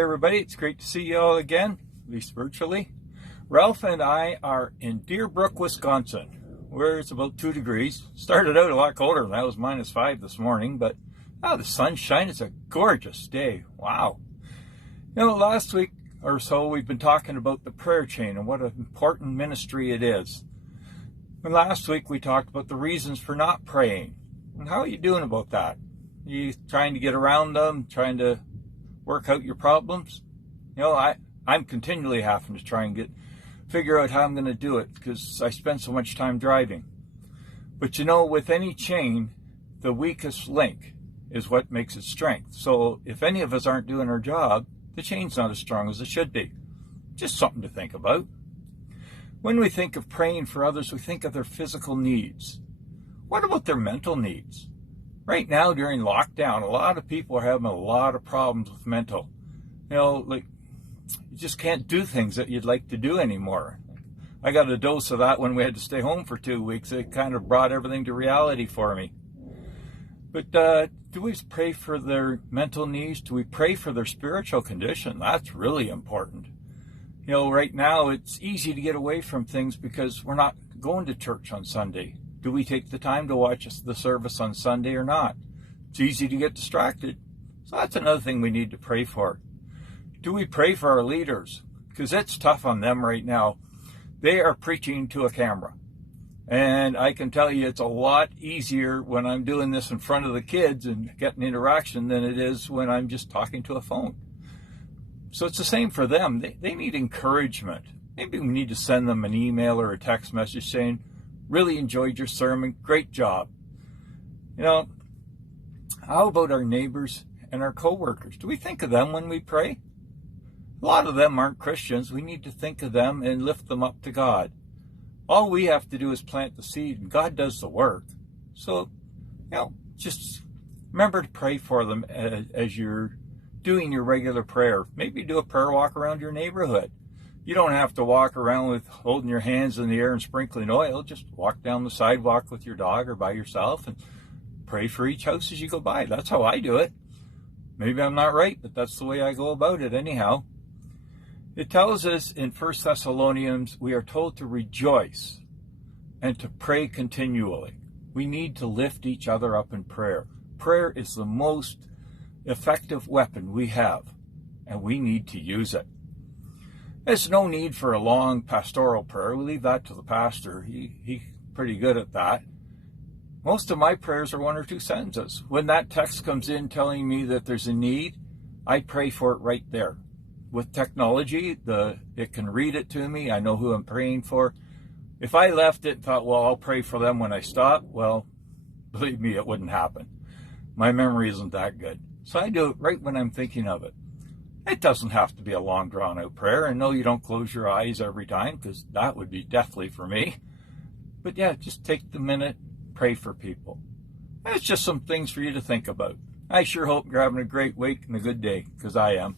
everybody, it's great to see you all again, at least virtually. Ralph and I are in Deerbrook, Wisconsin, where it's about 2 degrees. Started out a lot colder than that. It was -5 this morning, but the sun's shining. It's a gorgeous day. Wow. Last week or so we've been talking about the prayer chain and what an important ministry it is. And last week we talked about the reasons for not praying. And how are you doing about that? Are you trying to get around them, trying to work out your problems? I'm continually having to try and figure out how I'm going to do it because I spend so much time driving. But with any chain, the weakest link is what makes it strength. So if any of us aren't doing our job, the chain's not as strong as it should be. Just something to think about. When we think of praying for others, we think of their physical needs. What about their mental needs? Right now during lockdown, a lot of people are having a lot of problems with mental. You just can't do things that you'd like to do anymore. I got a dose of that when we had to stay home for 2 weeks. It kind of brought everything to reality for me. But do we pray for their mental needs? Do we pray for their spiritual condition? That's really important. Right now it's easy to get away from things because we're not going to church on Sunday. Do we take the time to watch the service on Sunday or not? It's easy to get distracted. So that's another thing we need to pray for. Do we pray for our leaders? Because it's tough on them right now. They are preaching to a camera. And I can tell you it's a lot easier when I'm doing this in front of the kids and getting interaction than it is when I'm just talking to a phone. So it's the same for them. They need encouragement. Maybe we need to send them an email or a text message saying, really enjoyed your sermon, great job. How about our neighbors and our co-workers? Do we think of them when we pray? A lot of them aren't Christians. We need to think of them and lift them up to God. All we have to do is plant the seed, and God does the work. So, just remember to pray for them as you're doing your regular prayer. Maybe do a prayer walk around your neighborhood. You don't have to walk around with holding your hands in the air and sprinkling oil. Just walk down the sidewalk with your dog or by yourself and pray for each house as you go by. That's how I do it. Maybe I'm not right, but that's the way I go about it anyhow. It tells us in 1 Thessalonians, we are told to rejoice and to pray continually. We need to lift each other up in prayer. Prayer is the most effective weapon we have, and we need to use it. There's no need for a long pastoral prayer. We leave that to the pastor. He's pretty good at that. Most of my prayers are 1 or 2 sentences. When that text comes in telling me that there's a need, I pray for it right there. With technology, it can read it to me. I know who I'm praying for. If I left it and thought, well, I'll pray for them when I stop, well, believe me, it wouldn't happen. My memory isn't that good. So I do it right when I'm thinking of it. It doesn't have to be a long, drawn-out prayer. And no, you don't close your eyes every time, because that would be deathly for me. But yeah, just take the minute, pray for people. It's just some things for you to think about. I sure hope you're having a great week and a good day, because I am.